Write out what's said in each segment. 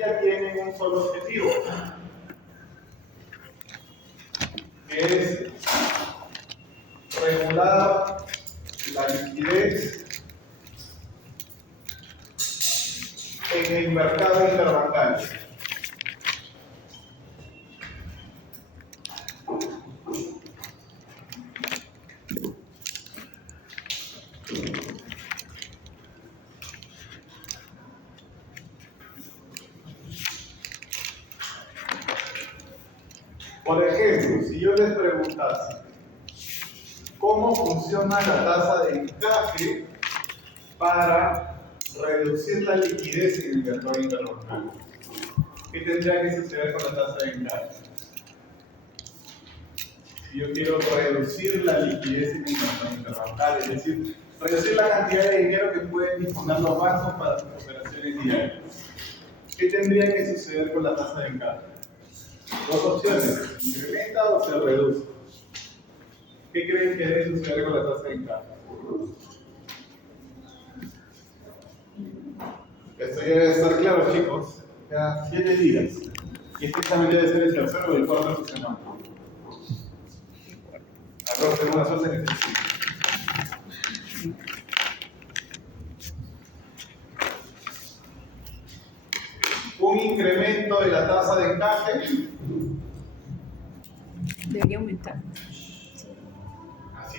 ya tienen un solo objetivo, que es regular la liquidez en el mercado interbancario. Por ejemplo, si yo les preguntase cómo funciona la tasa de encaje para reducir la liquidez en el mercado interbancario, ¿qué tendría que suceder con la tasa de encaje? Si yo quiero reducir la liquidez en el mercado interbancario, es decir, reducir la cantidad de dinero que pueden disponer los bancos para sus operaciones diarias, ¿qué tendría que suceder con la tasa de encaje? Dos opciones, ¿se incrementa o se reduce? ¿Qué creen que debe suceder con la tasa de encaje? Esto ya debe estar claro, chicos. Ya 7 días. Y este examen debe ser el tercero o el cuarto de su semana. A todos tenemos una suerte en este sitio. Un incremento de la tasa de encaje debería aumentar.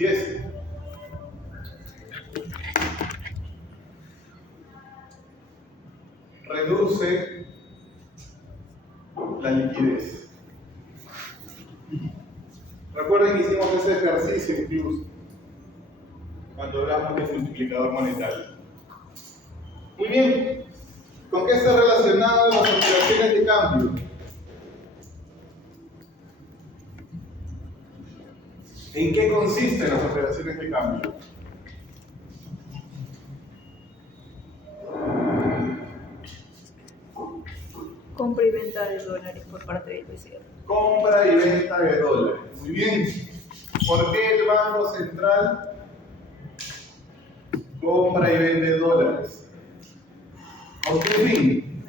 así es. Reduce la liquidez. Recuerden que hicimos ese ejercicio incluso cuando hablamos del multiplicador monetario. Muy bien. ¿Con qué está relacionado las operaciones de cambio? ¿En qué consisten las operaciones de cambio? Compra y venta de dólares por parte del BCE. Compra y venta de dólares. Muy bien. ¿Por qué el Banco Central compra y vende dólares? ¿Con qué fin?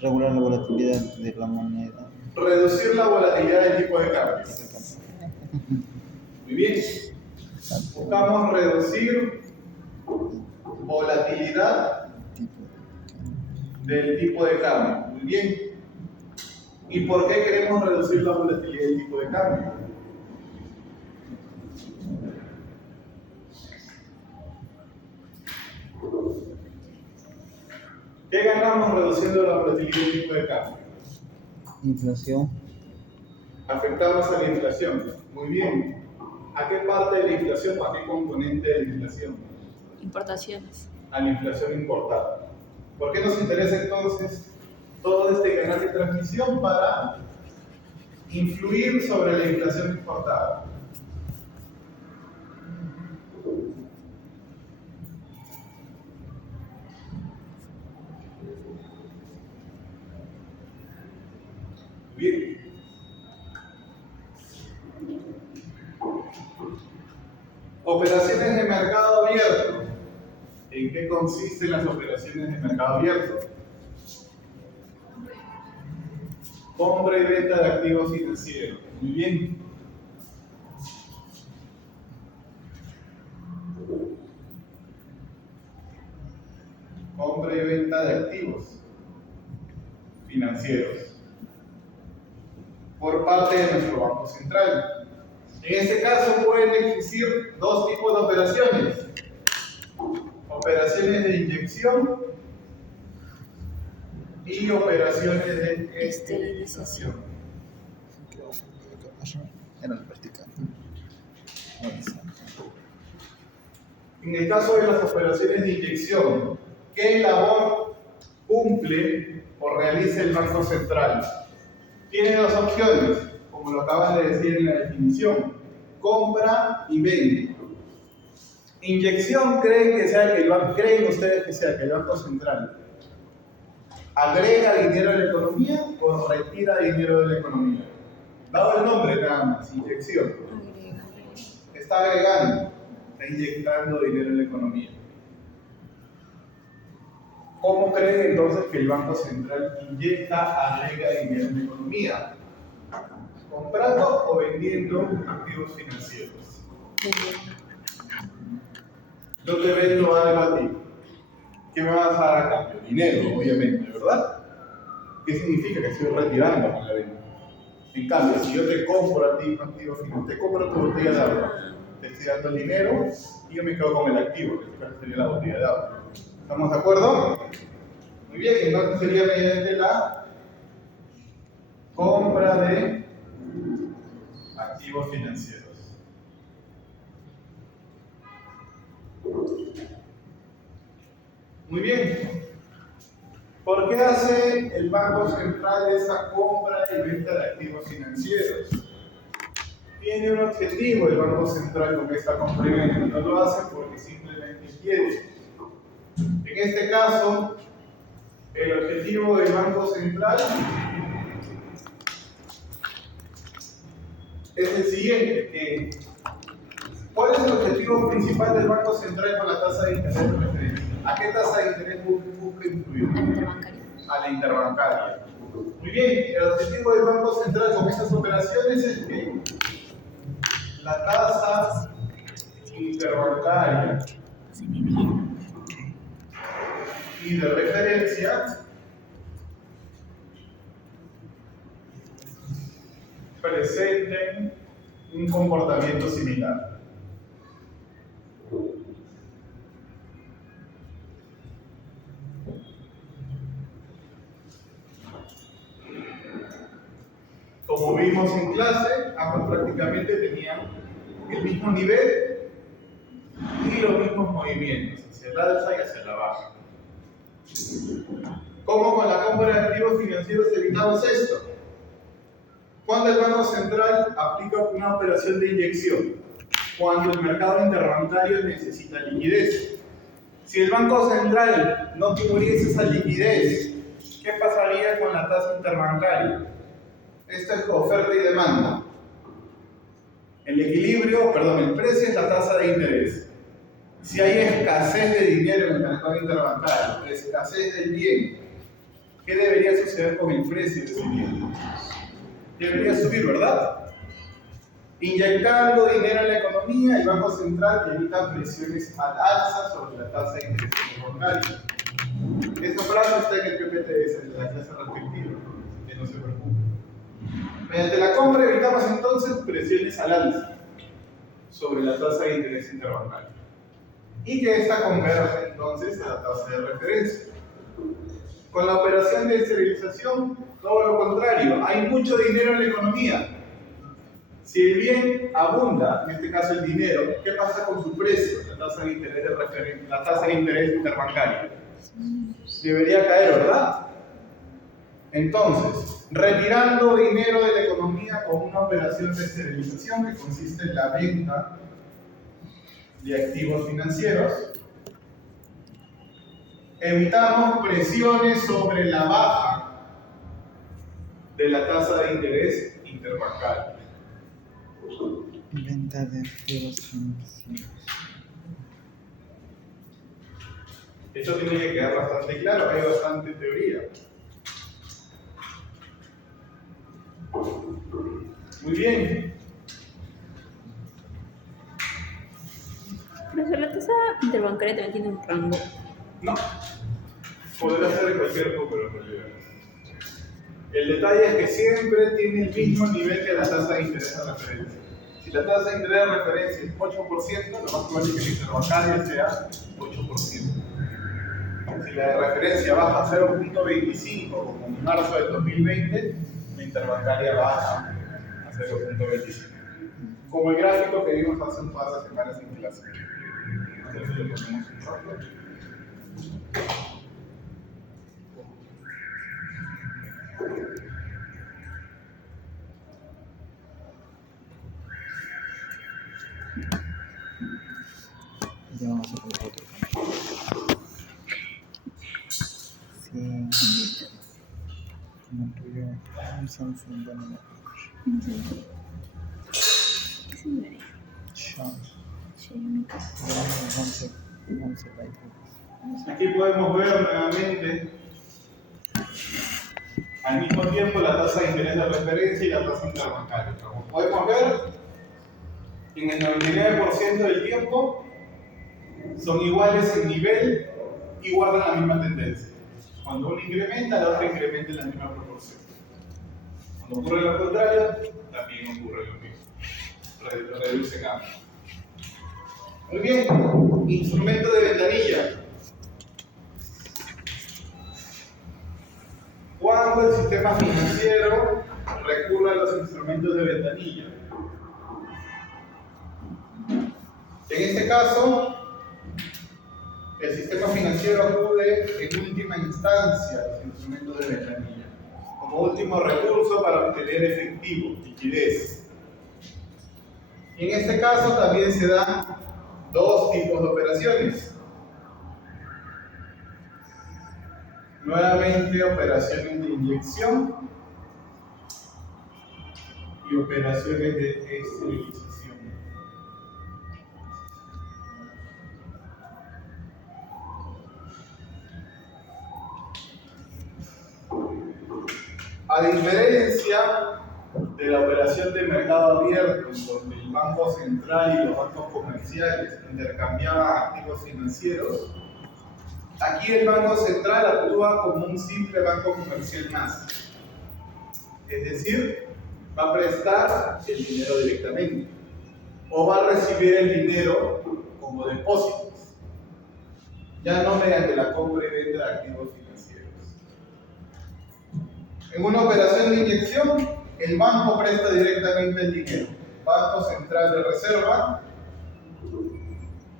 Regular la volatilidad de la moneda. Reducir la volatilidad del tipo de cambio. Muy bien. Buscamos reducir volatilidad del tipo de cambio. Muy bien. ¿Y por qué queremos reducir la volatilidad del tipo de cambio? ¿Qué ganamos reduciendo la volatilidad del tipo de cambio? Inflación. Afectamos a la inflación. Muy bien. ¿A qué parte de la inflación o a qué componente de la inflación? Importaciones. A la inflación importada. ¿Por qué nos interesa entonces todo este canal de transmisión? Para influir sobre la inflación importada. Bien. Operaciones de mercado abierto. ¿En qué consisten las operaciones de mercado abierto? Compra y venta de activos financieros. Muy bien. Compra y venta de activos financieros por parte de nuestro Banco Central. En este caso pueden existir dos tipos de operaciones. Operaciones de inyección y operaciones de esterilización. Era el vertical. En el caso de las operaciones de inyección, ¿qué labor cumple o realiza el Banco Central? Tiene dos opciones, como lo acaban de decir en la definición: compra y vende. Inyección, ¿creen ustedes que sea que el Banco Central agrega dinero a la economía o retira dinero de la economía? Dado el nombre nada más, inyección. Está agregando, está inyectando dinero en la economía. ¿Cómo creen entonces que el Banco Central inyecta, agrega dinero en la economía? ¿Comprando o vendiendo activos financieros? Yo te vendo algo a ti. ¿Qué me vas a dar a cambio? Dinero, obviamente, ¿verdad? ¿Qué significa? Que estoy retirando con la venta. En cambio, si yo te compro a ti un activo financiero, te compro tu botella de agua, te estoy dando el dinero y yo me quedo con el activo, que en este caso sería la botella de agua. ¿Estamos de acuerdo? Muy bien, entonces sería mediante la compra de activos financieros. Muy bien. ¿Por qué hace el Banco Central esa compra y venta de activos financieros? Tiene un objetivo el Banco Central con esta compra y venta. No lo hace porque simplemente quiere. En este caso, el objetivo del Banco Central es el siguiente. ¿Cuál es el objetivo principal del Banco Central con la tasa de interés de referencia? ¿A qué tasa de interés busca incluir? A la interbancaria. Muy bien, el objetivo del Banco Central con estas operaciones es que la tasa interbancaria y de referencia presenten un comportamiento similar. Como vimos en clase, ambos prácticamente tenían el mismo nivel y los mismos movimientos, hacia el alza y hacia la baja. ¿Cómo con la compra de activos financieros evitamos esto? Cuando el Banco Central aplica una operación de inyección, cuando el mercado interbancario necesita liquidez. Si el Banco Central no tuviese esa liquidez, ¿qué pasaría con la tasa interbancaria? Esto es oferta y demanda. El precio es la tasa de interés. Si hay escasez de dinero en el mercado interbancario, escasez del bien, ¿qué debería suceder con el precio de ese bien? Debería subir, ¿verdad? Inyectando dinero en la economía, el Banco Central evita presiones al alza sobre la tasa de interés interbancaria. Esta frase está en el PPTS de la clase respectiva, que no se preocupe. Mediante la compra evitamos entonces presiones al alza sobre la tasa de interés interbancaria y que esta converja entonces a la tasa de referencia. Con la operación de esterilización, todo lo contrario, hay mucho dinero en la economía. Si el bien abunda, en este caso el dinero, ¿qué pasa con su precio? La tasa de interés de referencia, la tasa de interés interbancaria. Debería caer, ¿verdad? Entonces, retirando dinero de la economía con una operación de esterilización que consiste en la venta de activos financieros, evitamos presiones sobre la baja de la tasa de interés interbancaria. Venta de activos financieros. Esto tiene que quedar bastante claro, hay bastante teoría. Muy bien. Profesor, la tasa interbancaria también tiene un rango. No. Podrá ser de cualquier número, en realidad. El detalle es que siempre tiene el mismo nivel que la tasa de interés de referencia. Si la tasa de interés de referencia es 8%, lo más probable es que la interbancaria sea 8%. Si la de referencia baja a 0.25, como en marzo del 2020, la interbancaria baja a 0.25. Como el gráfico que vimos hace un par de semanas en clase. Entonces lo ponemos un rato. Ya vamos a poner otro. Sí. Como tuyo, un Samsung de nuevo. ¿Qué significa? Sean. Xiaomi. 11 Lite. Aquí podemos ver nuevamente al mismo tiempo la tasa de interés de referencia y la tasa interbancaria. Como podemos ver, en el 99% del tiempo son iguales en nivel y guardan la misma tendencia. Cuando uno incrementa, la otra incrementa en la misma proporción. Cuando ocurre lo contrario, también ocurre lo mismo. Reducen ambos. Muy bien, instrumento de ventanilla. Cuando el sistema financiero recurre a los instrumentos de ventanilla. En este caso, el sistema financiero acude en última instancia a los instrumentos de ventanilla, como último recurso para obtener efectivo, liquidez. Y en este caso también se dan dos tipos de operaciones. Nuevamente, operaciones de inyección y operaciones de esterilización. A diferencia de la operación de mercado abierto, en donde el Banco Central y los bancos comerciales intercambiaban activos financieros, aquí el Banco Central actúa como un simple banco comercial más. Es decir, va a prestar el dinero directamente o va a recibir el dinero como depósitos, ya no mediante la compra y venta de activos financieros. En una operación de inyección, el banco presta directamente el dinero. Banco Central de Reserva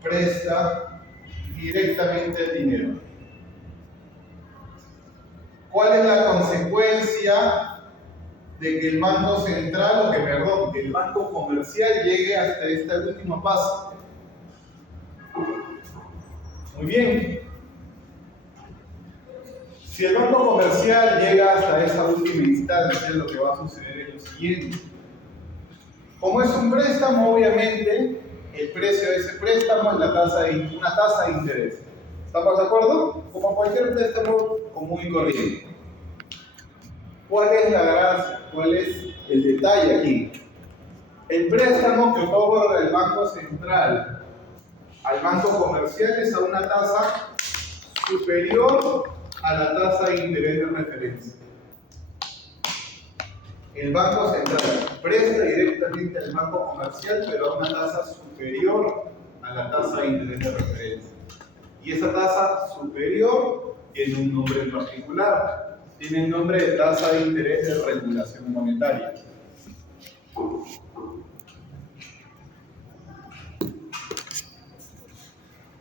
presta directamente el dinero. ¿Cuál es la consecuencia de que el Banco Central, que el Banco Comercial llegue hasta este último paso? Muy bien. Si el Banco Comercial llega hasta esa última instancia, lo que va a suceder es lo siguiente. Como es un préstamo, obviamente, el precio de ese préstamo es una tasa de interés. ¿Estamos de acuerdo? Como cualquier préstamo común y corriente. ¿Cuál es la gracia? ¿Cuál es el detalle aquí? El préstamo que otorga el Banco Central al Banco Comercial es a una tasa superior a la tasa de interés de referencia. El Banco Central presta directamente al Banco Comercial, pero a una tasa superior a la tasa de interés de referencia. Y esa tasa superior tiene un nombre en particular. Tiene el nombre de tasa de interés de regulación monetaria.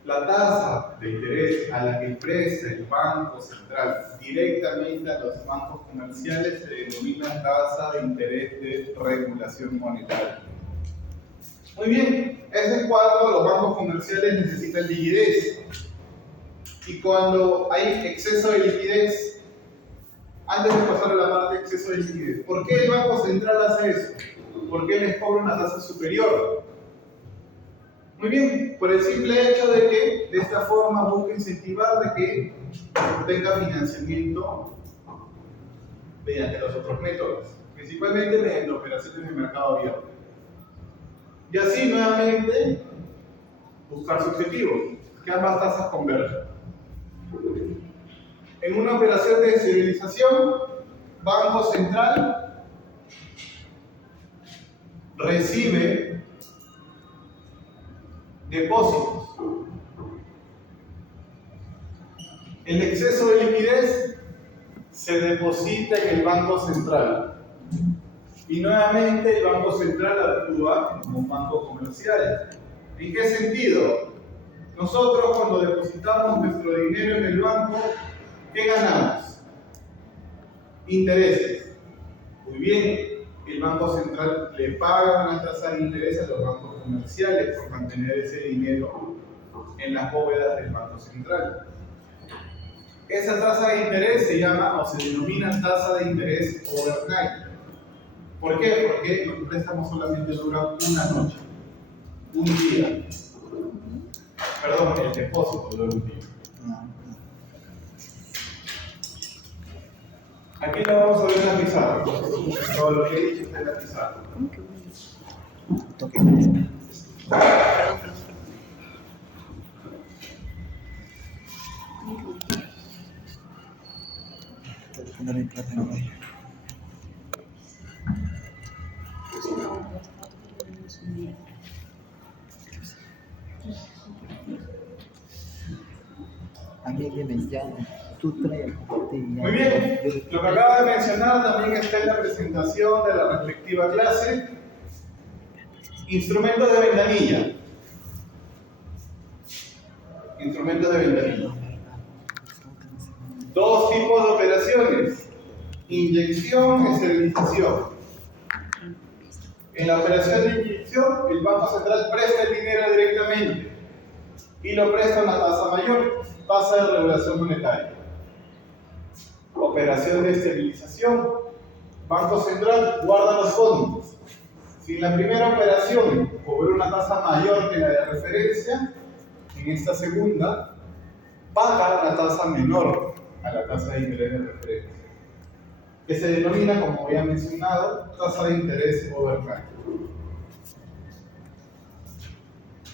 La tasa de interés a la que presta el Banco Central directamente a los bancos comerciales se denomina tasa de interés de regulación monetaria. Muy bien, eso es cuando los bancos comerciales necesitan liquidez. Y cuando hay exceso de liquidez, antes de pasar a la parte de exceso de liquidez, ¿por qué el Banco Central hace eso? ¿Por qué les cobra una tasa superior? Muy bien, por el simple hecho de que de esta forma busca incentivar de que tenga financiamiento mediante los otros métodos, principalmente mediante operaciones de mercado abierto. Y así nuevamente buscar su objetivo, que ambas tasas converjan. En una operación de esterilización, Banco Central recibe depósitos. El exceso de liquidez se deposita en el Banco Central. Y nuevamente el Banco Central actúa como un banco comercial. ¿En qué sentido? Nosotros cuando depositamos nuestro dinero en el banco, ¿qué ganamos? Intereses. Muy bien, el Banco Central le paga una tasa de interés a los bancos comerciales por mantener ese dinero en las bóvedas del Banco Central. Esa tasa de interés se llama o se denomina tasa de interés overnight. ¿Por qué? Porque los préstamos solamente duran una noche, un día. Perdón, el depósito dura un día. Aquí lo vamos a ver en la pizarra. Todo lo que he dicho está en la pizarra. ¿Cómo que un? Toque. Perdón, perdón. No le plata en medio. A mí viene ya. Tú traes el papel. Muy bien, lo que acaba de mencionar también está en la presentación de la respectiva clase. Instrumentos de ventanilla. Instrumentos de ventanilla. Dos tipos de operaciones: inyección y esterilización. En la operación de inyección, el Banco Central presta el dinero directamente y lo presta a una tasa mayor, tasa de regulación monetaria. Operación de esterilización. Banco Central guarda los fondos. Si en la primera operación cobró una tasa mayor que la de referencia, en esta segunda paga una tasa menor a la tasa de interés de referencia, que se denomina, como había mencionado, tasa de interés overnight.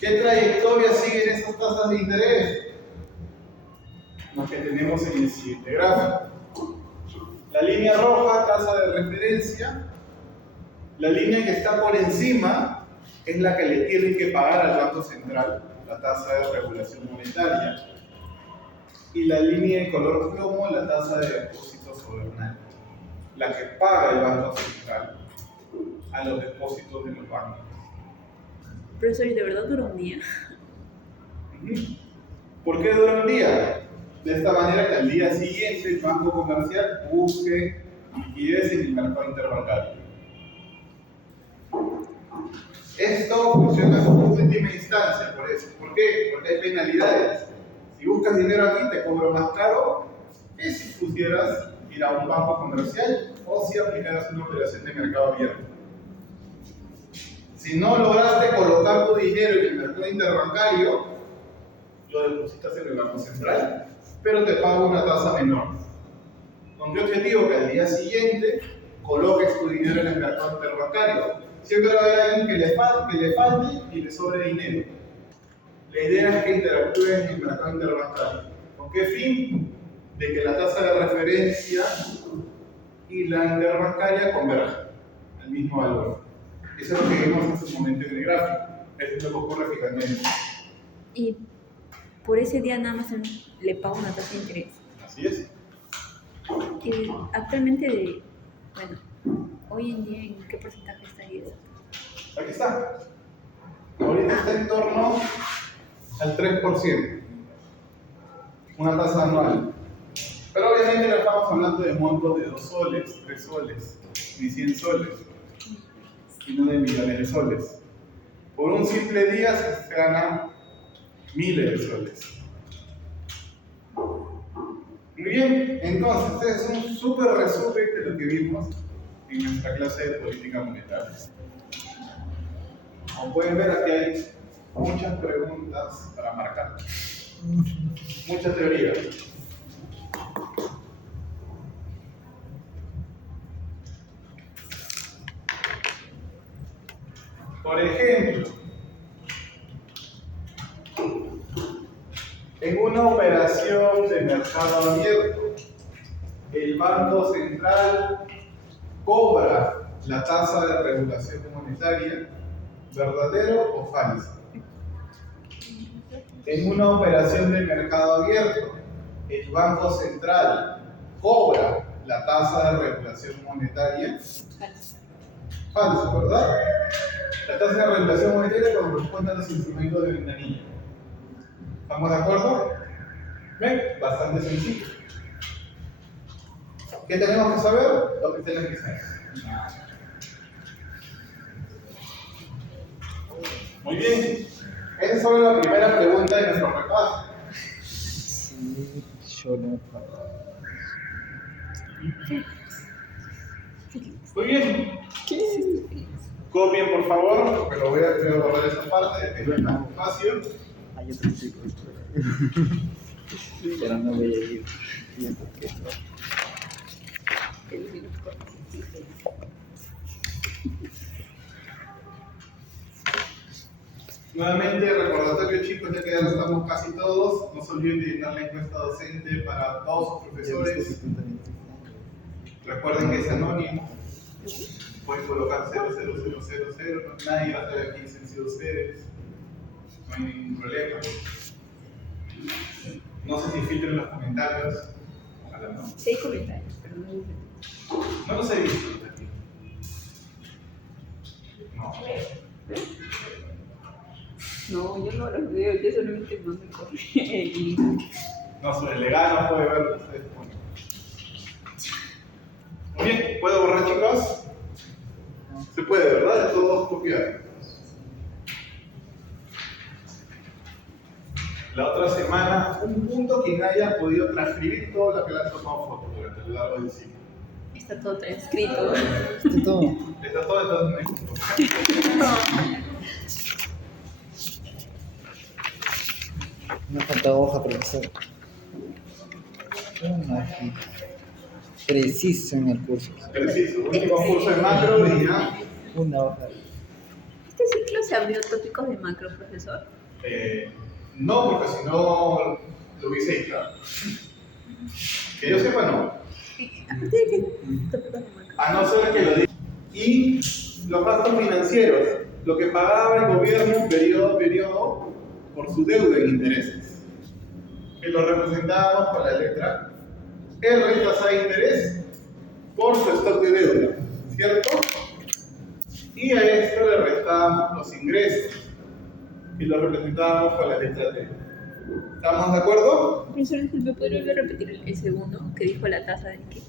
¿Qué trayectoria siguen esas tasas de interés? Las que tenemos en el siguiente gráfico. La línea roja, tasa de referencia. La línea que está por encima es la que le tienen que pagar al Banco Central, la tasa de regulación monetaria. Y la línea en color plomo, la tasa de depósitos overnight, la que paga el Banco Central a los depósitos de los bancos. Profesor, ¿y de verdad dura un día? ¿Por qué dura un día? De esta manera que al día siguiente el banco comercial busque liquidez en el mercado interbancario. Esto funciona como última instancia, por eso. ¿Por qué? Porque hay penalidades. Si buscas dinero aquí, te cobro más caro que si pudieras ir a un banco comercial o si aplicaras una operación de mercado abierto. Si no lograste colocar tu dinero en el mercado interbancario, lo depositas en el Banco Central, pero te paga una tasa menor. ¿Con qué objetivo? Que al día siguiente coloques tu dinero en el mercado interbancario. Siempre va a haber alguien que le falte y le sobre dinero. La idea es que interactúen en el mercado interbancario. ¿Con qué fin? De que la tasa de referencia y la interbancaria converjan al mismo valor. Eso es lo que vimos hace un momento en el gráfico. Eso es lo que ocurre finalmente. Y por ese día nada más le pago una tasa de interés. Así es. Y actualmente, bueno, hoy en día, ¿en qué porcentaje estaría eso? Aquí está. Ahorita está en torno al 3%. Una tasa anual. Pero obviamente no estamos hablando de montos de 2 soles, 3 soles, ni 100 soles, sino de millones de soles. Por un simple día se ganan miles de soles. Muy bien, entonces este es un súper resumen de lo que vimos en nuestra clase de política monetaria. Como pueden ver, aquí hay muchas preguntas para marcar, mucha teoría. Por ejemplo, en una operación de mercado abierto, el Banco Central cobra la tasa de regulación monetaria, ¿verdadero o falso? En una operación de mercado abierto, el Banco Central cobra la tasa de regulación monetaria, falso, ¿verdad? La tasa de regulación monetaria corresponde a los instrumentos de ventanilla. ¿Estamos de acuerdo? ¿Ven? Bastante sencillo. ¿Qué tenemos que saber? Lo que tenemos que saber. Muy bien. Esa es solo la primera pregunta de nuestro repaso. Sí, yo no puedo. Muy bien. Copien, por favor, porque lo voy a borrar esa parte, que no es más espacio. Hay otro chico. Pero no voy a ir. Bien, porque Nuevamente, recordatorio chicos, ya que ya estamos casi todos, no se olviden de llenar la encuesta docente para todos sus profesores. Recuerden que es anónimo, pueden colocar 00000, nadie va a estar aquí sin ser ustedes, no hay ningún problema. No sé si filtren los comentarios, ojalá no. Sí hay comentarios, pero no hay. No los he visto aquí. No. No, yo no los veo, yo solamente mando el correo y No, sobre el legal no puede verlo ustedes. Muy bien, ¿puedo borrar, chicos? Se puede, ¿verdad? De todos copiar. La otra semana, un punto quien haya podido transcribir todo lo que le han tomado fotos durante el largo del ciclo. está todo transcrito. Esto todo. Está todo, entonces no hay punto. No falta hoja, profesor. Una aquí. Preciso en el curso. Preciso, último curso de macro y ya. Una hoja. ¿Este ciclo se abrió tópicos de macro, profesor? No, porque si no lo hubiese editado. Que yo sepa, no. ¿A qué tópicos de macro? A no ser que lo diga. Y los gastos financieros, lo que pagaba el gobierno periodo a periodo por su deuda en intereses, que lo representábamos con la letra R tasa de interés por su stock de deuda, ¿cierto? Y a esto le restábamos los ingresos, y lo representábamos con la letra T. ¿Estamos de acuerdo? Profesor, disculpe, ¿podría repetir el segundo que dijo la tasa de qué?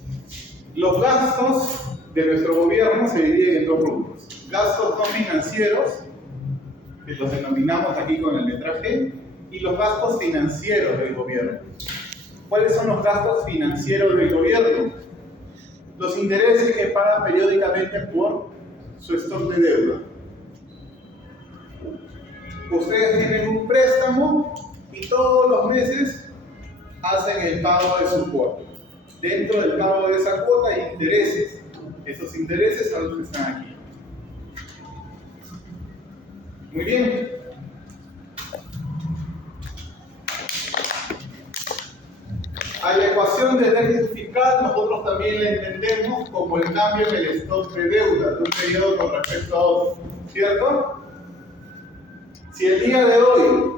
Los gastos de nuestro gobierno se dividen en dos rubros. Gastos no financieros, que los denominamos aquí con la letra G, y los gastos financieros del gobierno. ¿Cuáles son los gastos financieros del gobierno? Los intereses que pagan periódicamente por su stock de deuda. Ustedes tienen un préstamo y todos los meses hacen el pago de su cuota. Dentro del pago de esa cuota hay intereses. Esos intereses son los que están aquí. Muy bien. A la ecuación de déficit fiscal nosotros también la entendemos como el cambio en el stock de deuda de un periodo con respecto a otro, ¿cierto? Si el día de hoy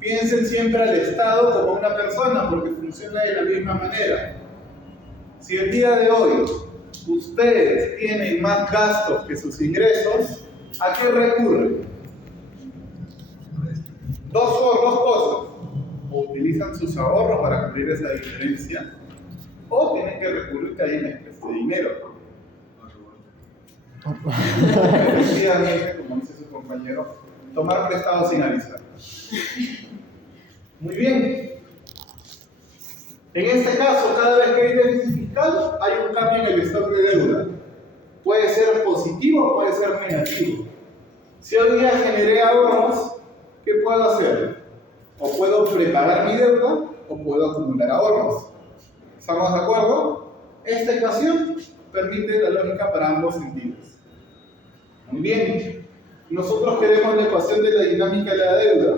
piensen siempre al Estado como una persona porque funciona de la misma manera. Si el día de hoy ustedes tienen más gastos que sus ingresos, ¿a qué recurren? Dos cosas. O utilizan sus ahorros para cubrir esa diferencia, o tienen que recurrir que alguien les preste dinero. Efectivamente, como dice su compañero, tomar prestado sin avisar. Muy bien. En este caso, cada vez que hay déficit fiscal, hay un cambio en el stock de deuda. Puede ser positivo, puede ser negativo. Si hoy día generé ahorros, ¿qué puedo hacer? O puedo preparar mi deuda, o puedo acumular ahorros. ¿Estamos de acuerdo? Esta ecuación permite la lógica para ambos sentidos. Muy bien. Nosotros queremos la ecuación de la dinámica de la deuda.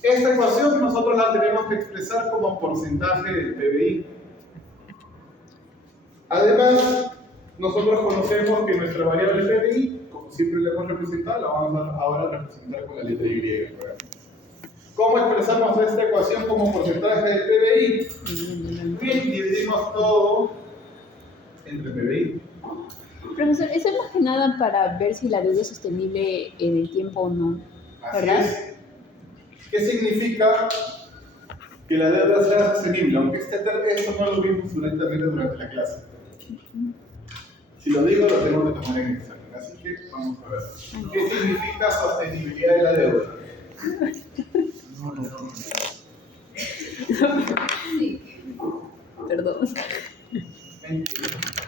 Esta ecuación nosotros la tenemos que expresar como porcentaje del PBI. Además, nosotros conocemos que nuestra variable PBI, como siempre la hemos representado, la vamos a ahora representar con la letra Y. ¿Cómo expresamos esta ecuación como porcentaje del PBI? Bien, dividimos todo entre PBI. Profesor, eso es más que nada para ver si la deuda es sostenible en el tiempo o no, ¿verdad? Así es. ¿Qué significa que la deuda sea sostenible? Aunque esto no lo vimos directamente durante la clase. Si lo digo, lo tengo que tomar en examen. Así que vamos a ver. ¿Qué significa sostenibilidad de la deuda? Sí. Perdón.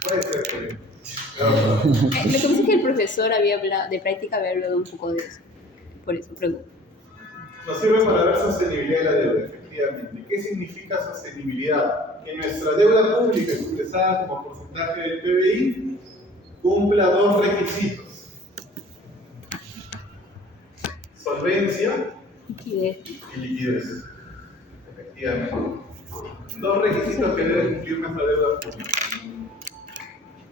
Puede ser que... Lo que pasa es que el profesor había hablado, de práctica había hablado un poco de eso. Por eso pregunto. Nos sirve para ver sostenibilidad de la deuda, efectivamente. ¿Qué significa sostenibilidad? Que nuestra deuda pública, expresada como porcentaje del PBI, cumpla dos requisitos. solvencia Liquidez. y liquidez. Efectivamente. Dos requisitos que debe cumplir nuestra deuda pública.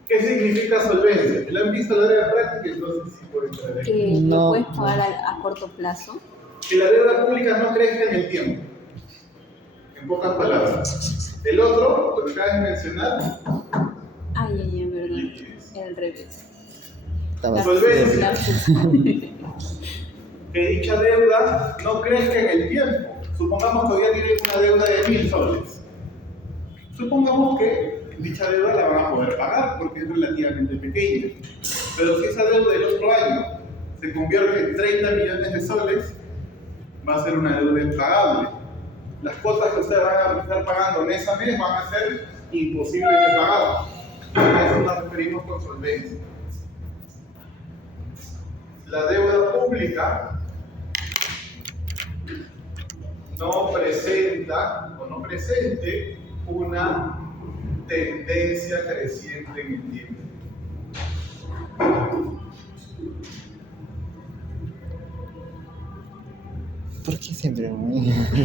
¿Qué significa solvencia? ¿La han visto en la área de práctica? Entonces sí pueden entrar ahí. Que No, lo puedes no. pagar a corto plazo. Que la deuda pública no crezca en el tiempo. En pocas palabras. El otro, lo que acabas de mencionar, Ay, verdad. liquidez. El revés. Estaba Solvencia. Lapsus. Que dicha deuda no crezca en el tiempo. Supongamos que hoy día tienen una deuda de 1.000 soles. Supongamos que dicha deuda la van a poder pagar porque es relativamente pequeña. Pero si esa deuda del otro año se convierte en 30 millones de soles, va a ser una deuda impagable. Las cuotas que ustedes van a estar pagando mes a mes van a ser imposibles de pagar. A eso nos referimos con solvencia. La deuda pública no presenta o no presente una tendencia creciente en el tiempo. ¿Por qué siempre?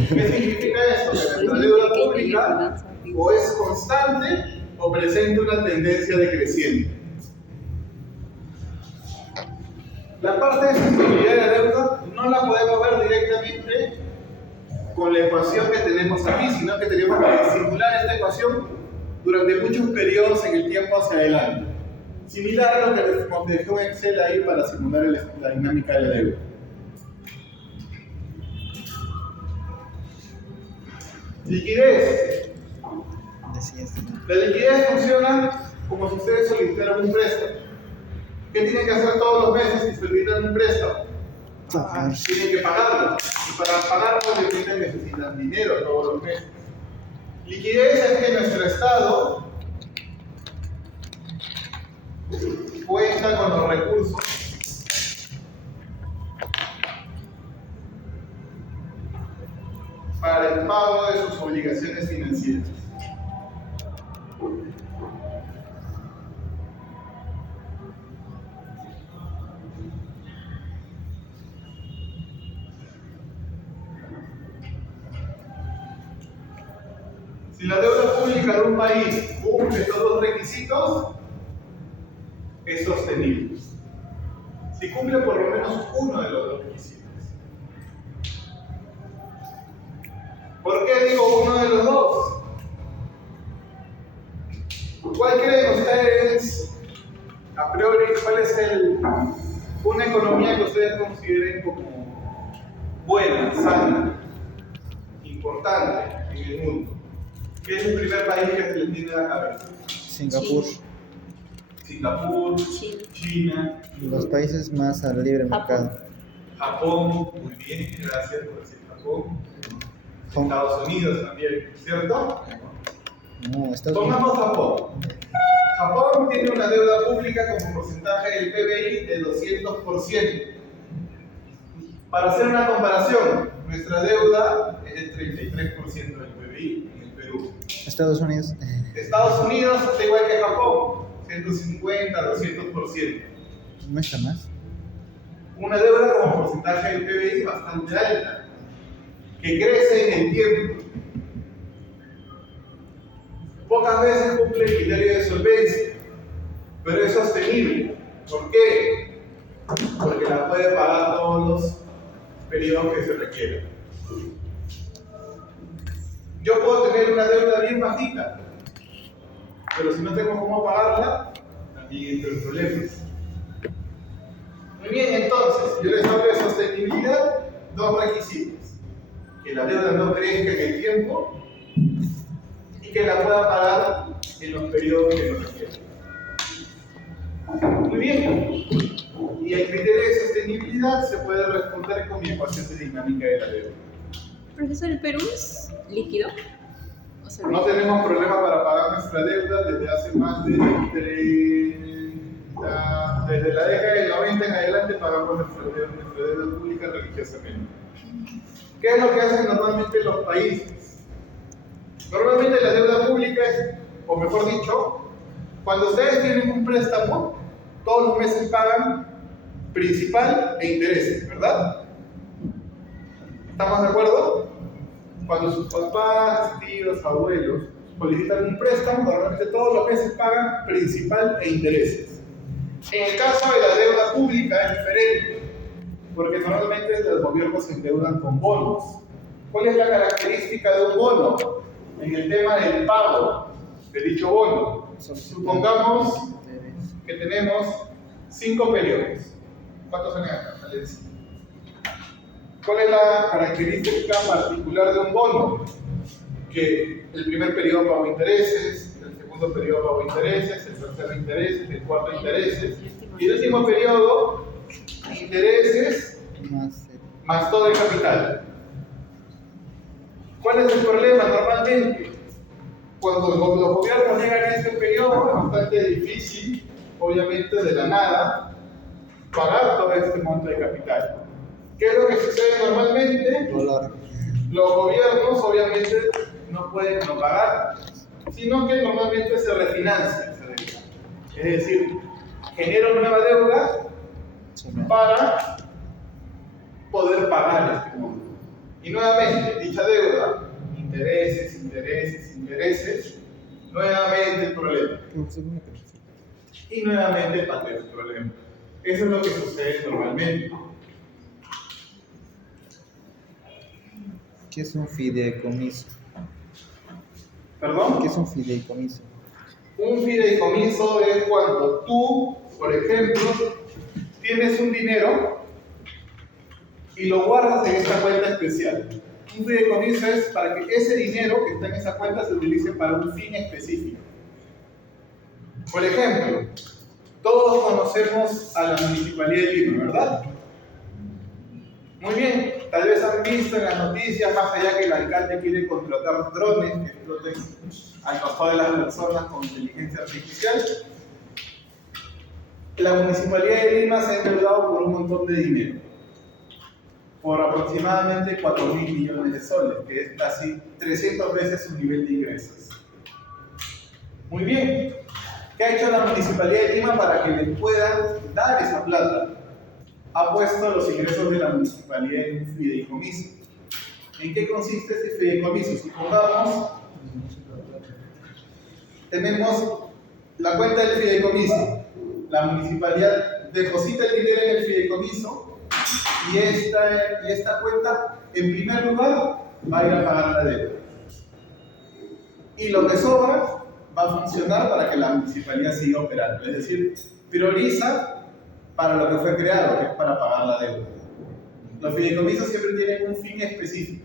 ¿Qué significa esto? Que nuestra deuda pública o es constante o presenta una tendencia decreciente. La parte de sostenibilidad de la deuda no la podemos ver directamente con la ecuación que tenemos aquí, sino que tenemos que simular esta ecuación durante muchos periodos en el tiempo hacia adelante. Similar a lo que les dejé en Excel ahí para simular la dinámica de la deuda. Liquidez. Decías, La liquidez funciona como si ustedes solicitaran un préstamo. ¿Qué tienen que hacer todos los meses si solicitan un préstamo? Tienen que pagarlo. Y para pagarlo necesitan dinero todos los meses. Liquidez es que nuestro Estado cuenta con los recursos para el pago de sus obligaciones financieras. Si la deuda pública de un país cumple estos dos requisitos, es sostenible. Si cumple por lo menos uno de los dos requisitos. ¿Por qué digo uno de los dos? ¿Cuál creen ustedes, a priori, cuál es una economía que ustedes consideren como buena, sana, importante en el mundo? ¿Qué es el primer país que se les viene a la cabeza? Singapur, Singapur, China, los países más al libre mercado. Japón, muy bien, gracias por decir Japón. Hong- Estados Unidos también, ¿cierto? No, Estados Unidos. Pongamos Japón. Japón tiene una deuda pública como porcentaje del PBI de 200%. Para hacer una comparación, nuestra deuda es del 33% del PBI en el Perú. Estados Unidos. Estados Unidos está igual que Japón, 150, 200%. No está más. Una deuda como porcentaje del PBI bastante alta, que crece en el tiempo. Pocas veces cumple el criterio de solvencia, pero es sostenible. ¿Por qué? Porque la puede pagar todos los periodos que se requieran. Yo puedo tener una deuda bien bajita, pero si no tengo cómo pagarla, también entro en problemas. Muy bien, entonces, yo les hablo de sostenibilidad, dos requisitos. Que la deuda no crezca en el tiempo y que la pueda pagar en los periodos que nos requieran. Muy bien. Y el criterio de sostenibilidad se puede responder con mi ecuación de dinámica de la deuda. Profesor, ¿el Perú es líquido? O sea, No tenemos problema para pagar nuestra deuda desde hace más de desde la década del 90 en adelante pagamos nuestra deuda pública religiosamente. ¿Qué es lo que hacen normalmente los países? Normalmente la deuda pública es, o mejor dicho, cuando ustedes tienen un préstamo, todos los meses pagan principal e intereses, ¿verdad? ¿Estamos de acuerdo? Cuando sus papás, tíos, abuelos solicitan un préstamo, normalmente todos los meses pagan principal e intereses. En el caso de la deuda pública es diferente, porque normalmente los gobiernos se endeudan con bonos. ¿Cuál es la característica de un bono? En el tema del pago de dicho bono. Supongamos que tenemos 5 periodos. ¿Cuántos son acá? ¿Cuál es la característica particular de un bono? Que el primer periodo pago intereses, el segundo periodo pago intereses, el tercero intereses, el cuarto intereses, y el último periodo intereses más todo el capital. ¿Cuál es el problema? Normalmente, cuando los gobiernos llegan a este periodo, es bastante difícil, obviamente de la nada, pagar todo este monto de capital. ¿Qué es lo que sucede normalmente? Los gobiernos obviamente no pueden no pagar, sino que normalmente se refinancia esa deuda. Es decir, genera nueva deuda para poder pagar este monto. Y nuevamente, dicha deuda, intereses, nuevamente el problema. Y nuevamente patente el problema. Eso es lo que sucede normalmente. ¿Qué es un fideicomiso? ¿Perdón? ¿Qué es un fideicomiso? Un fideicomiso es cuando tú, por ejemplo, tienes un dinero y lo guardas en esta cuenta especial. Un fideicomiso es para que ese dinero que está en esa cuenta se utilice para un fin específico. Por ejemplo, todos conocemos a la Municipalidad de Lima, ¿verdad? Muy bien, tal vez han visto en las noticias, más allá que el alcalde quiere contratar drones que exploten al costado de las personas con inteligencia artificial. La Municipalidad de Lima se ha endeudado por un montón de dinero, por aproximadamente 4.000 millones de soles, que es casi 300 veces su nivel de ingresos. Muy bien, ¿qué ha hecho la Municipalidad de Lima para que le puedan dar esa plata? Ha puesto los ingresos de la municipalidad en un fideicomiso. ¿En qué consiste ese fideicomiso? Supongamos, tenemos la cuenta del fideicomiso. La municipalidad deposita el dinero en el fideicomiso y esta cuenta, en primer lugar, va a ir a pagar la deuda. Y lo que sobra va a funcionar para que la municipalidad siga operando. Es decir, prioriza para lo que fue creado, que es para pagar la deuda. Los fideicomisos siempre tienen un fin específico.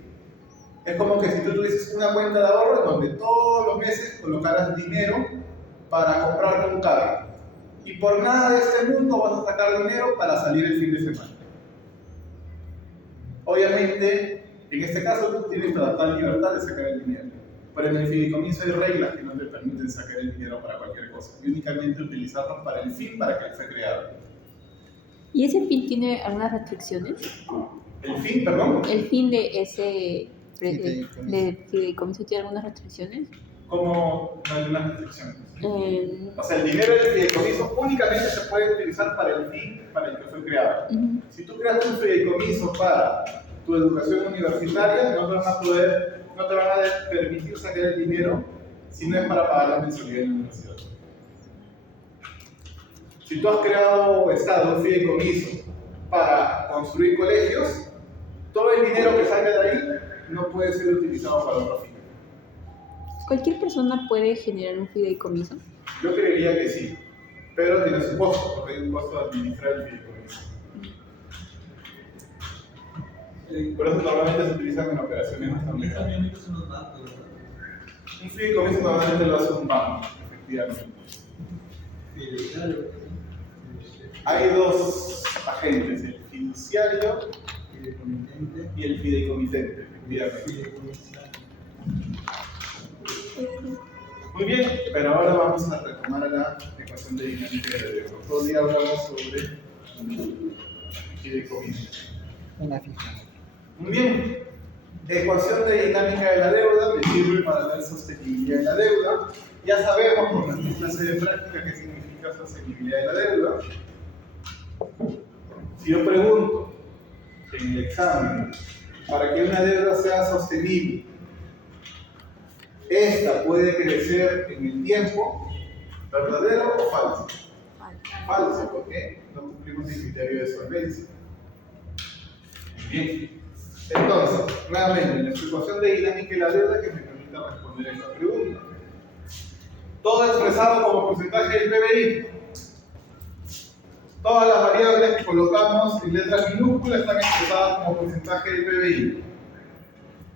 Es como que si tú tuvieses una cuenta de ahorro en donde todos los meses colocaras dinero para comprarte un carro. Y por nada de este mundo vas a sacar dinero para salir el fin de semana. Obviamente, en este caso tú tienes total libertad de sacar el dinero. Pero en el fideicomiso hay reglas que no te permiten sacar el dinero para cualquier cosa. Y únicamente utilizarlo para el fin para que él fue creado. ¿Y ese fin tiene algunas restricciones? ¿El fin, perdón? ¿El fin de ese fideicomiso tiene algunas restricciones? ¿Cómo no hay algunas restricciones? O sea, el dinero del fideicomiso únicamente se puede utilizar para el fin para el que fue creado. Si tú creas un fideicomiso para tu educación universitaria, no te van a permitir sacar el dinero si no es para pagar la mensualidad de la universidad. Si tú has creado un fideicomiso para construir colegios, todo el dinero que salga de ahí no puede ser utilizado para otro fin. ¿Cualquier persona puede generar un fideicomiso? Yo creería que sí, pero tiene su costo, porque hay un costo de administrar el fideicomiso. Por eso normalmente se utilizan en operaciones más complicadas. Un fideicomiso normalmente lo hace un banco, efectivamente. Hay dos agentes, el fiduciario y el fideicomitente, efectivamente. Muy bien, pero ahora vamos a retomar la ecuación de dinámica de la deuda. Otro día hablamos sobre fideicomiso. Una fija. Muy bien, ecuación de dinámica de la deuda me sirve para ver sostenibilidad de la deuda. Ya sabemos por nuestra clase de práctica qué significa sostenibilidad de la deuda. Si yo pregunto en el examen para que una deuda sea sostenible. Esta puede crecer en el tiempo, ¿verdadero o falso? Falso, porque no cumplimos el criterio de solvencia. Bien. Entonces, nuevamente, la ecuación de dinámica de la deuda que me permite responder esta pregunta. Todo expresado como porcentaje del PBI. Todas las variables que colocamos en letras minúsculas están expresadas como porcentaje del PBI.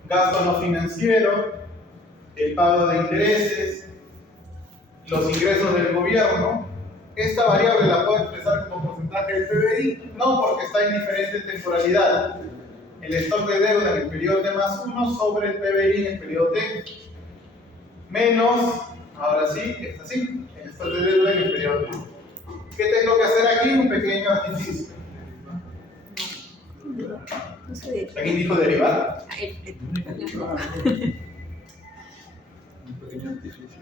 Gasto no financiero, el pago de intereses, los ingresos del gobierno. Esta variable la puedo expresar como porcentaje del PBI, no porque está en diferentes temporalidades. El stock de deuda en el periodo T+1 sobre el PBI en el periodo T, menos, ahora sí, es así, el stock de deuda en el periodo T. ¿Qué tengo que hacer aquí? Un pequeño artificio. No sé. ¿Alguien dijo derivar? Un pequeño artificio.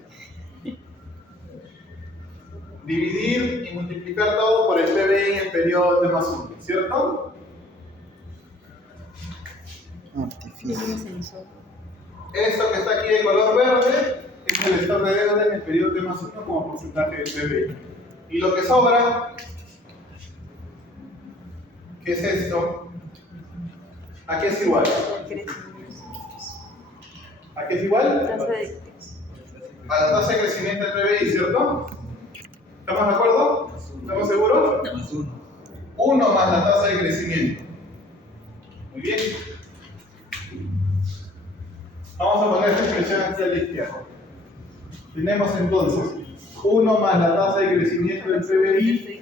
Dividir y multiplicar todo por el PBI en el periodo T+1, ¿cierto? Artificio. Esto que está aquí de color verde es el stock de deuda en el periodo T+1 como porcentaje del PBI. Y lo que sobra, ¿qué es esto? ¿A qué es igual? ¿A qué es igual? Tasa de A la tasa de crecimiento del PBI, ¿cierto? ¿Estamos de acuerdo? ¿Estamos seguros? Más 1. 1 más la tasa de crecimiento. Muy bien. Vamos a poner esta expresión aquí a la izquierda. Tenemos entonces 1 más la tasa de crecimiento del PBI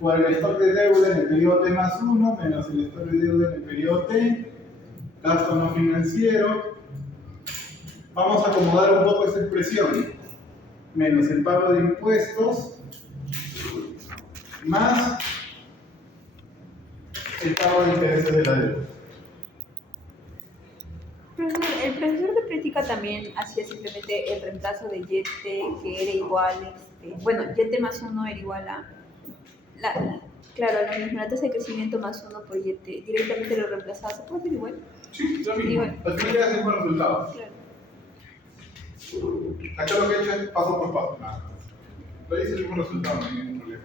por el stock de deuda en el periodo T+1 menos el stock de deuda en el periodo T, gasto no financiero. Vamos a acomodar un poco esta expresión. Menos el pago de impuestos más el pago de intereses de la deuda. El profesor de práctica también hacía simplemente el reemplazo de YT, que era igual, bueno, YT+1 era igual a, claro, lo mismo, la tasa de crecimiento +1 por YT, directamente lo reemplazaba, ¿se puede hacer igual? Sí, lo mismo. Igual. Al final llegas al mismo resultado. Claro. Acá lo que he hecho es paso por paso. Nada más. Lo hice el mismo resultado, no hay ningún problema.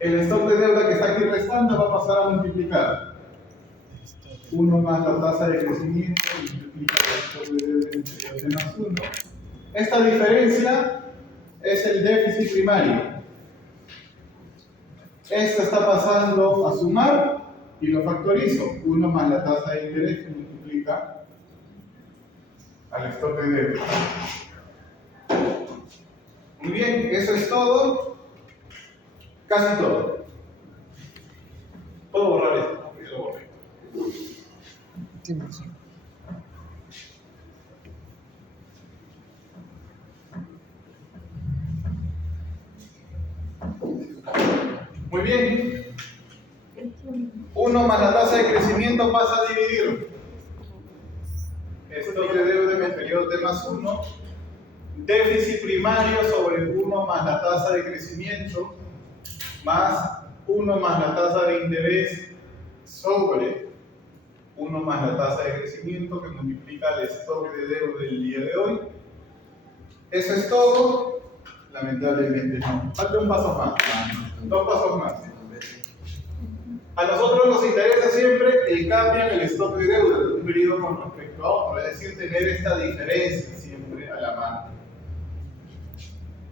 El stock de deuda que está aquí restando va a pasar a multiplicar. 1 más la tasa de crecimiento multiplica el stock de deuda en el periodo T+1. Esta diferencia es el déficit primario. Esto está pasando a sumar y lo factorizo. 1 más la tasa de interés que multiplica al stock de deuda. Muy bien, eso es todo. Casi todo. Puedo borrar esto, ¿no? Yo lo borré. Tienes. Muy bien. 1 más la tasa de crecimiento pasa a dividir. Stock de deuda en el periodo T+1. Déficit primario sobre 1 más la tasa de crecimiento más 1 más la tasa de interés sobre 1 más la tasa de crecimiento que multiplica el stock de deuda del día de hoy. ¿Eso es todo? Lamentablemente no. Falta un paso más. 2 pasos más. A nosotros nos interesa siempre el cambio en el stock de deuda de un periodo con respecto a otro, es decir, tener esta diferencia siempre a la mano.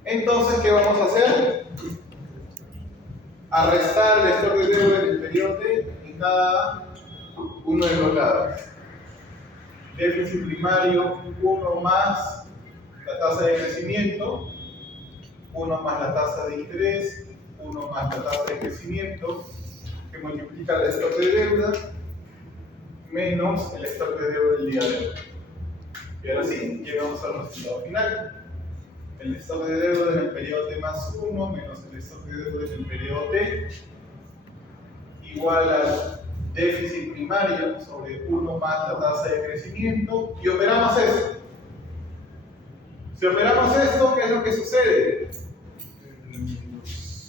Entonces, ¿qué vamos a hacer? A restar el stock de deuda en el periodo T en cada uno de los lados. Déficit primario 1 más la tasa de crecimiento, 1 más la tasa de interés, 1 más la tasa de crecimiento, que multiplica el stock de deuda, menos el stock de deuda del día de hoy. Y ahora sí, llegamos al resultado final. El stock de deuda en el periodo T+1 menos el stock de deuda en el periodo T igual al déficit primario sobre 1 más la tasa de crecimiento y operamos esto. Si operamos esto, ¿qué es lo que sucede?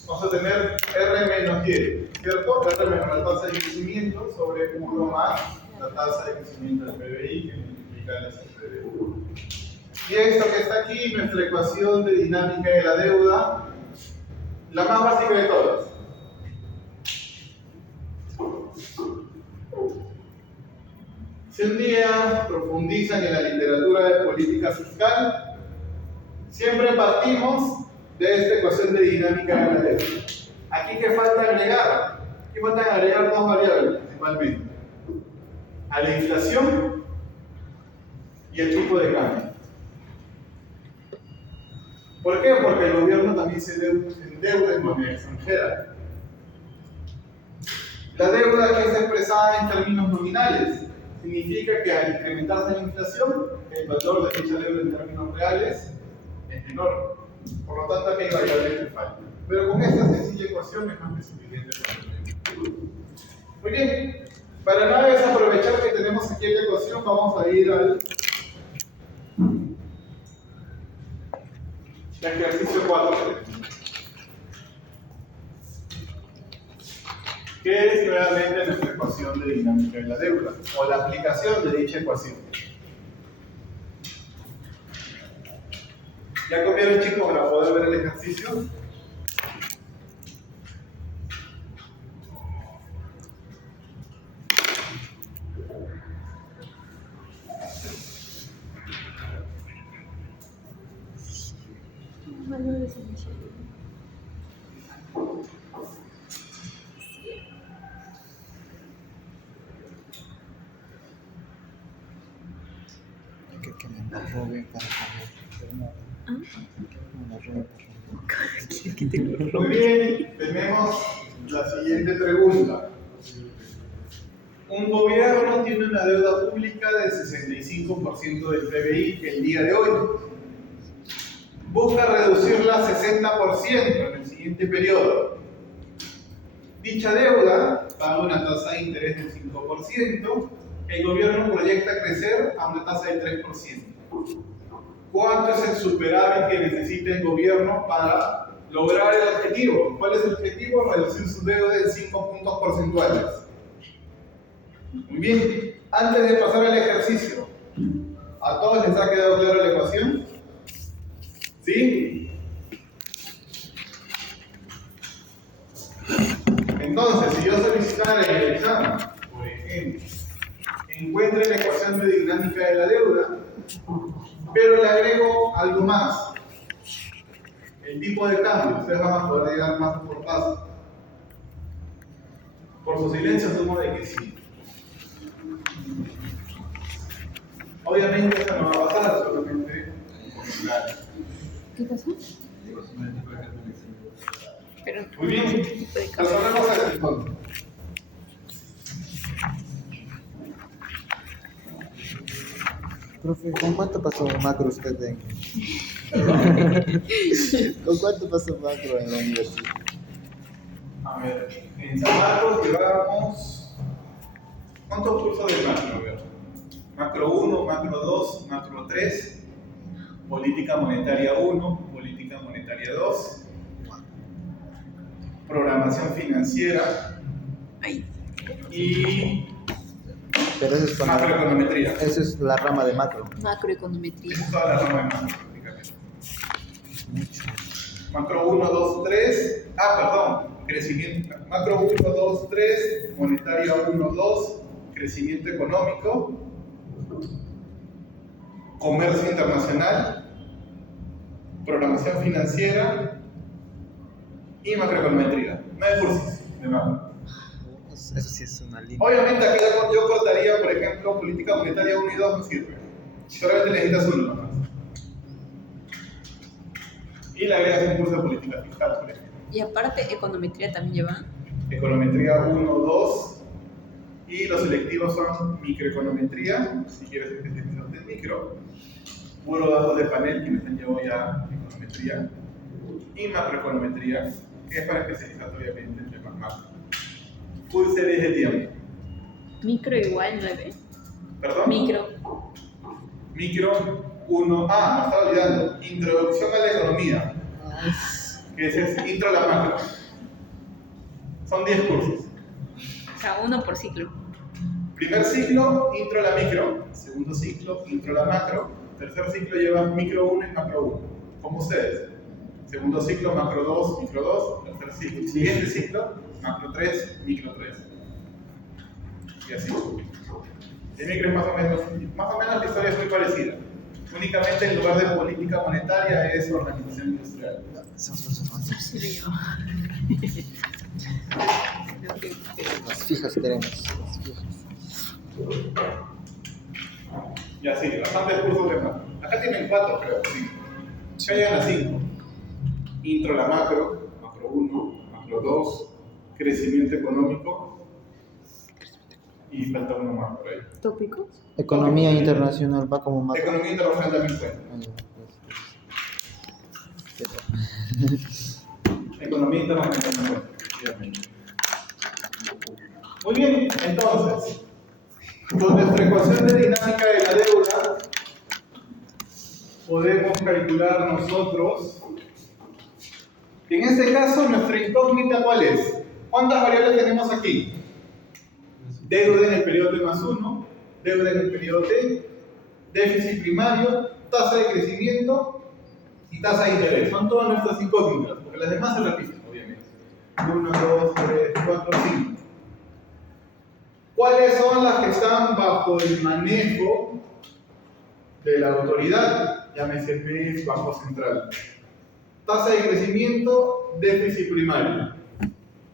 Vamos a tener R menos Y. ¿cierto? R menos la tasa de crecimiento sobre 1 más la tasa de crecimiento del PBI, que multiplica el SPDU. Y esto que está aquí, nuestra ecuación de dinámica de la deuda, la más básica de todas. Si un día profundizan en la literatura de política fiscal, siempre partimos de esta ecuación de dinámica de la deuda. Aquí que falta agregar, aquí faltan agregar dos variables principalmente: a la inflación y el tipo de cambio. ¿Por qué? Porque el gobierno también se endeuda en moneda extranjera. La deuda que es expresada en términos nominales significa que al incrementarse la inflación, el valor de dicha deuda en términos reales es menor. Por lo tanto, aquí hay variables que faltan. Pero con esta sencilla ecuación es más que suficiente para el. Muy bien, para no desaprovechar que tenemos aquí la ecuación, vamos a ir al ejercicio 4, que es realmente nuestra ecuación de dinámica de la deuda, o la aplicación de dicha ecuación. ¿Ya comieron, chicos, para poder ver el ejercicio? Que me lo roben para comer. Que me lo roben para comer. Muy bien, tenemos la siguiente pregunta. Un gobierno tiene una deuda pública del 65% del PBI el día de hoy. Busca reducirla a 60% en el siguiente periodo. Dicha deuda paga una tasa de interés del 5%. El gobierno proyecta crecer a una tasa del 3%. ¿Cuánto es el superávit que necesita el gobierno para lograr el objetivo? ¿Cuál es el objetivo? Reducir su deuda en 5 puntos porcentuales. Muy bien. Antes de pasar al ejercicio, ¿a todos les ha quedado clara la ecuación? ¿Sí? Entonces, si yo solicitara en el examen, por ejemplo, encuentre la ecuación de dinámica de la deuda, pero le agrego algo más: el tipo de cambio. Ustedes van a poder llegar más por paso. Por su silencio asumo de que sí. Obviamente eso no va a pasar, solamente formulario. ¿Qué pasó? Pero, Muy bien, resolvemos el entonces. Profe, ¿con cuánto pasó macro usted en... ¿Con cuánto pasó macro en la universidad? A ver, en San Marcos llevamos... ¿Cuántos cursos de macro? A ver. Macro 1, macro 2, macro 3, política monetaria 1, política monetaria 2, programación financiera y Pero eso es macroeconometría. Eso es la rama de macro. macroeconometría. Esa es toda la rama de macro, prácticamente. Macro 1, 2, 3. Crecimiento. Macro 1, 2, 3. Monetaria 1, 2. Crecimiento económico. Comercio internacional. Programación financiera. Y macroeconometría. 9 cursos de macro. Eso sí es una línea. Obviamente aquí yo cortaría, por ejemplo, política monetaria 1 y 2 no sirve. Solamente necesitas uno nomás. Y le agregas un curso de política fiscal, por ejemplo. Y aparte, econometría también lleva. Econometría 1, 2. Y los selectivos son microeconometría, si quieres especializarte en micro. Puro datos de panel, quienes han llevado ya econometría. Y macroeconometría, que es para especializarte obviamente en temas macro. Full series de tiempo. Micro igual 9. ¿Perdón? Micro. Micro 1. Me estaba olvidando. Introducción a la economía. Que ese es intro a la macro. Son 10 cursos. O sea, uno por ciclo. Primer ciclo, intro a la micro. Segundo ciclo, intro a la macro. Tercer ciclo lleva micro 1 y macro 1. Como ustedes. Segundo ciclo, macro 2, micro 2. Tercer ciclo, siguiente ciclo, macro 3, micro 3. Y así. El micro es más o menos la historia es muy parecida. Únicamente en lugar de política monetaria es organización industrial. Sí, yo. Creo que- Las fijas queremos. Las fijas. Y así, bastantes cursos de macro. Acá tienen 4, creo, sí. Ya llegan a 5. Intro a la macro, macro 1, macro 2, crecimiento económico y falta uno más por ahí. ¿Tópicos? Economía internacional va como macro. Economía internacional también cuenta. Economía internacional también cuenta, efectivamente. Muy bien, entonces, con nuestra ecuación de dinámica de la deuda, podemos calcular nosotros. En este caso, nuestra incógnita, ¿cuál es? ¿Cuántas variables tenemos aquí? Deuda en el periodo T más 1, deuda en el periodo T, déficit primario, tasa de crecimiento y tasa de interés. Son todas nuestras incógnitas, porque las demás se repiten, obviamente. 1, 2, 3, 4, 5. ¿Cuáles son las que están bajo el manejo de la autoridad? Llámese PES, Banco Central. Tasa de crecimiento, déficit primario.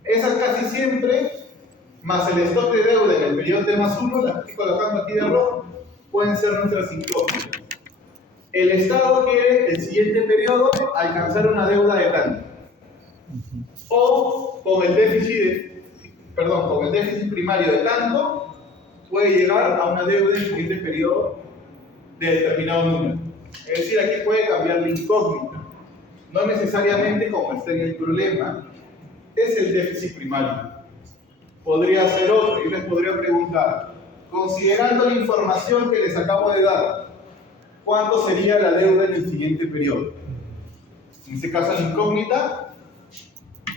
Esas casi siempre, más el stock de deuda en el periodo T más 1, las que estoy colocando aquí de rojo, pueden ser nuestras incógnitas. El Estado quiere, el siguiente periodo, alcanzar una deuda de tanto. O con el déficit primario de tanto, puede llegar a una deuda en el siguiente periodo de determinado número. Es decir, aquí puede cambiar la incógnita. No necesariamente, como está en el problema, es el déficit primario. Podría ser otro. Yo les podría preguntar, considerando la información que les acabo de dar, ¿cuánto sería la deuda en el siguiente periodo? En este caso, la incógnita,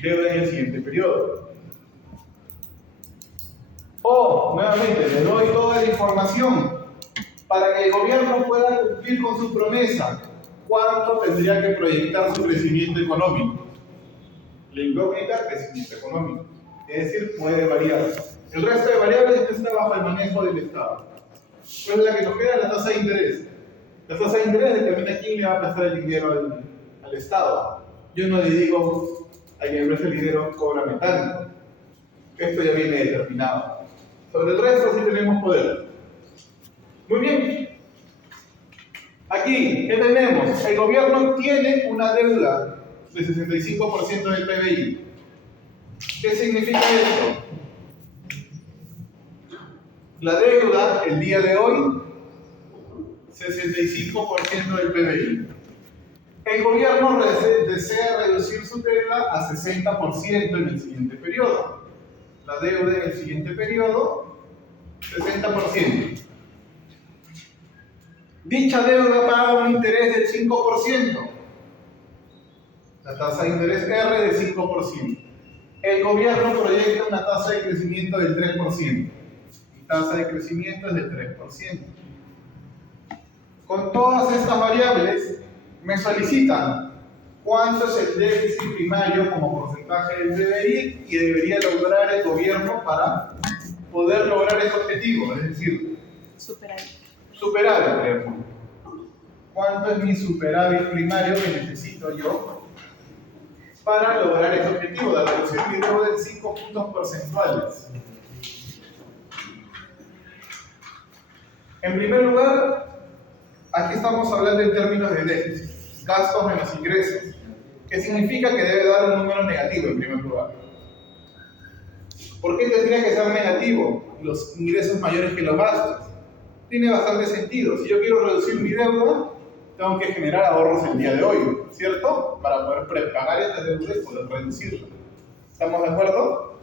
deuda en el siguiente periodo. O, nuevamente, les doy toda la información para que el gobierno pueda cumplir con su promesa. ¿Cuánto tendría que proyectar su crecimiento económico? La incógnita, crecimiento económico. Es decir, puede variar. El resto de variables está bajo el manejo del Estado. ¿Cuál es la que nos queda? La tasa de interés. La tasa de interés determina quién le va a prestar el dinero al Estado. Yo no le digo a quien me presta el dinero, cóbrame tanto. Esto ya viene determinado. Sobre el resto sí tenemos poder. Muy bien. Aquí, ¿qué tenemos? El gobierno tiene una deuda de 65% del PBI. ¿Qué significa esto? La deuda, el día de hoy, 65% del PBI. El gobierno desea reducir su deuda a 60% en el siguiente periodo. La deuda en el siguiente periodo, 60%. Dicha deuda paga un interés del 5%. La tasa de interés R de 5%. El gobierno proyecta una tasa de crecimiento del 3%. Mi tasa de crecimiento es del 3%. Con todas estas variables, me solicitan cuánto es el déficit primario como porcentaje del PBI y debería lograr el gobierno para poder lograr ese objetivo, es decir, superávit. ¿Cuánto es mi superávit primario que necesito yo para lograr ese objetivo de reducir mi deuda en 5 puntos porcentuales? En primer lugar, aquí estamos hablando en términos de déficit, gastos menos ingresos, que significa que debe dar un número negativo en primer lugar. ¿Por qué tendría que ser negativo? Los ingresos mayores que los gastos. Tiene bastante sentido. Si yo quiero reducir mi deuda, tengo que generar ahorros el día de hoy, ¿cierto? Para poder prepagar esta deuda y poder reducirla. ¿Estamos de acuerdo?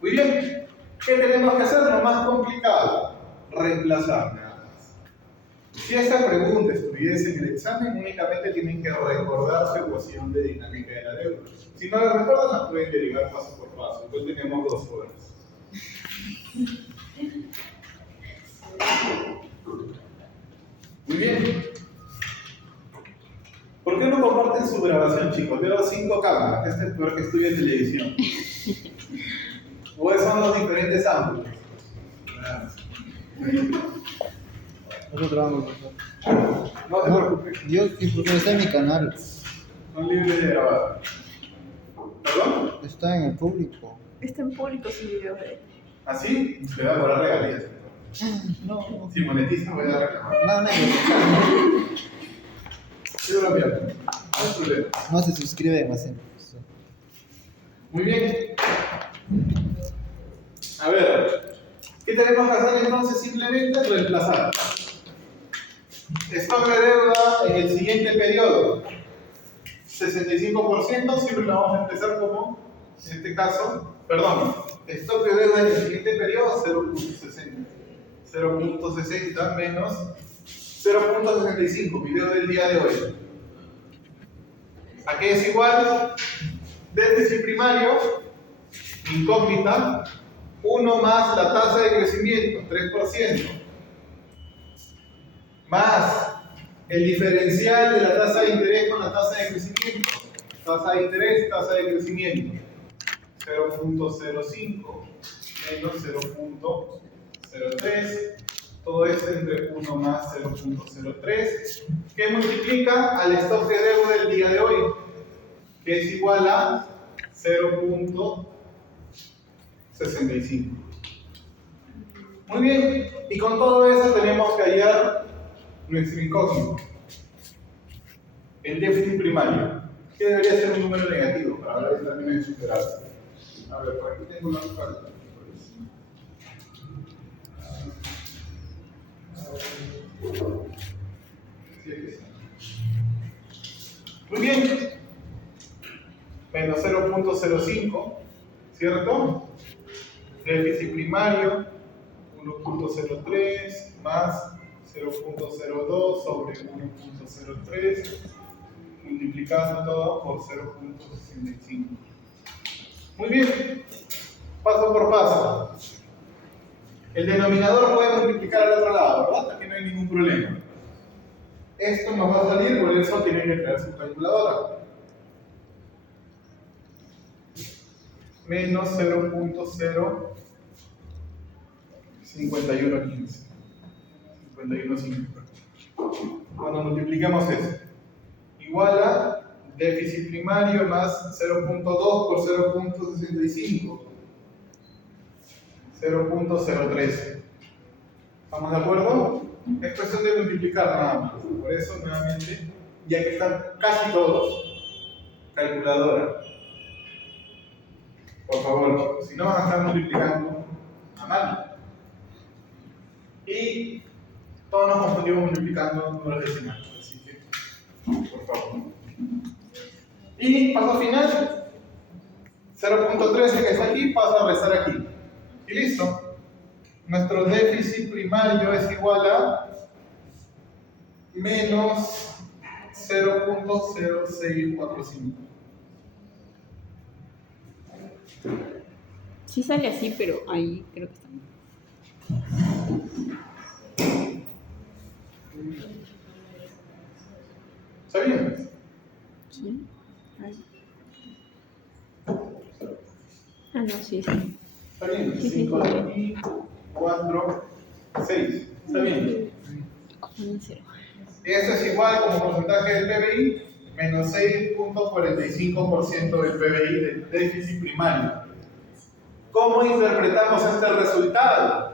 Muy bien. ¿Qué tenemos que hacer? Lo más complicado, reemplazar nada más. Si esta pregunta estuviese en el examen, únicamente tienen que recordar su ecuación de dinámica de la deuda. Si no la recuerdan, la pueden derivar paso por paso. Entonces tenemos 2 horas. Muy bien. ¿Por qué no comparten su grabación, chicos? Veo 5 cámaras. Este es peor que estudie televisión. ¿O son los diferentes ángulos? Nosotros grabamos. No te preocupes. Yo, incluso está en mi canal. Son libres de grabar. ¿Perdón? Está en el público. Está en público su video de... ¿Así? Le voy a cobrar regalías. No, Si monetiza, voy a reclamar. no. Quiero cambiar. No hay problema. No se suscriben más en. Muy bien. A ver, ¿qué tenemos que hacer entonces? Simplemente reemplazar. Stock de deuda en el siguiente periodo, 65%, siempre lo vamos a empezar como, en este caso, perdón, stock de deuda en el siguiente periodo, 0.60 menos 0.65, mi deuda del día de hoy. ¿A qué es igual? Déficit primario, incógnita, 1 más la tasa de crecimiento, 3%, más el diferencial de la tasa de interés con la tasa de crecimiento, tasa de interés, tasa de crecimiento, 0.05 menos 0.03, todo esto entre 1 más 0.03, que multiplica al stock de deuda del día de hoy, que es igual a 0.65. Muy bien, y con todo eso tenemos que hallar nuestro incógnito, el déficit primario, que debería ser un número negativo para hablar de términos de superarse. A ver, por aquí tengo una falta. Muy bien, menos 0.05, ¿cierto? Déficit primario, 1.03 más 0.02 sobre 1.03, multiplicando todo por 0.65. Muy bien, paso por paso. El denominador puede multiplicar al otro lado, ¿verdad? Aquí no hay ningún problema. Esto nos va a salir, por eso tienen que traer su calculadora. Menos 0.05115. 51.5. Cuando multipliquemos eso, igual a déficit primario más 0.2 por 0.65, 0.013. ¿Estamos de acuerdo? Es cuestión de multiplicar nada más. Por eso, nuevamente, ya que están casi todos, calculadora. Por favor, chicos, si no van a estar multiplicando a mano. Y todos nos confundimos multiplicando números decimales, así que, por favor. Y paso final, 0.13 que está aquí, pasa a restar aquí. Y listo. Nuestro déficit primario es igual a menos 0.0645. Sí sale así, pero ahí creo que está mal. ¿Está bien? ¿Sí? Ahí. Ah, no, sí, sí. ¿Está bien? 5 aquí, 4, 6. ¿Está bien? Un cero. Eso es igual como porcentaje del PBI menos 6.45% del PBI del déficit primario. ¿Cómo interpretamos este resultado?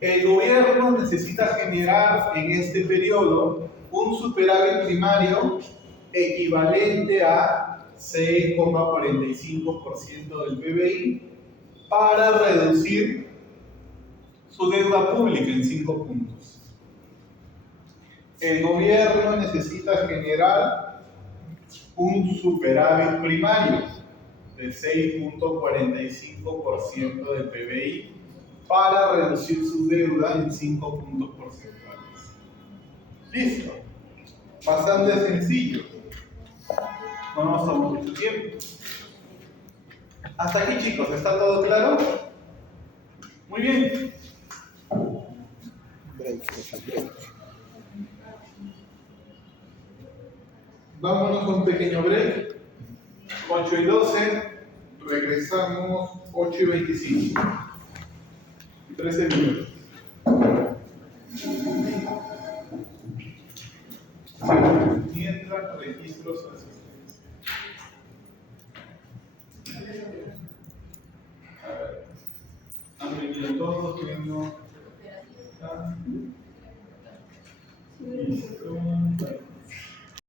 El gobierno necesita generar en este periodo un superávit primario equivalente a 6,45% del PBI para reducir su deuda pública en 5 puntos. El gobierno necesita generar un superávit primario de 6.45% del PBI para reducir su deuda en 5 puntos porcentuales. Listo. Bastante sencillo. No nos tomó mucho tiempo. Hasta aquí, chicos, ¿está todo claro? Muy bien. Break, profe, break. Vámonos a un pequeño break. 8:12. Regresamos 8:25. 13 minutos. Mientras registro su asistencia. A ver. Han venido todos,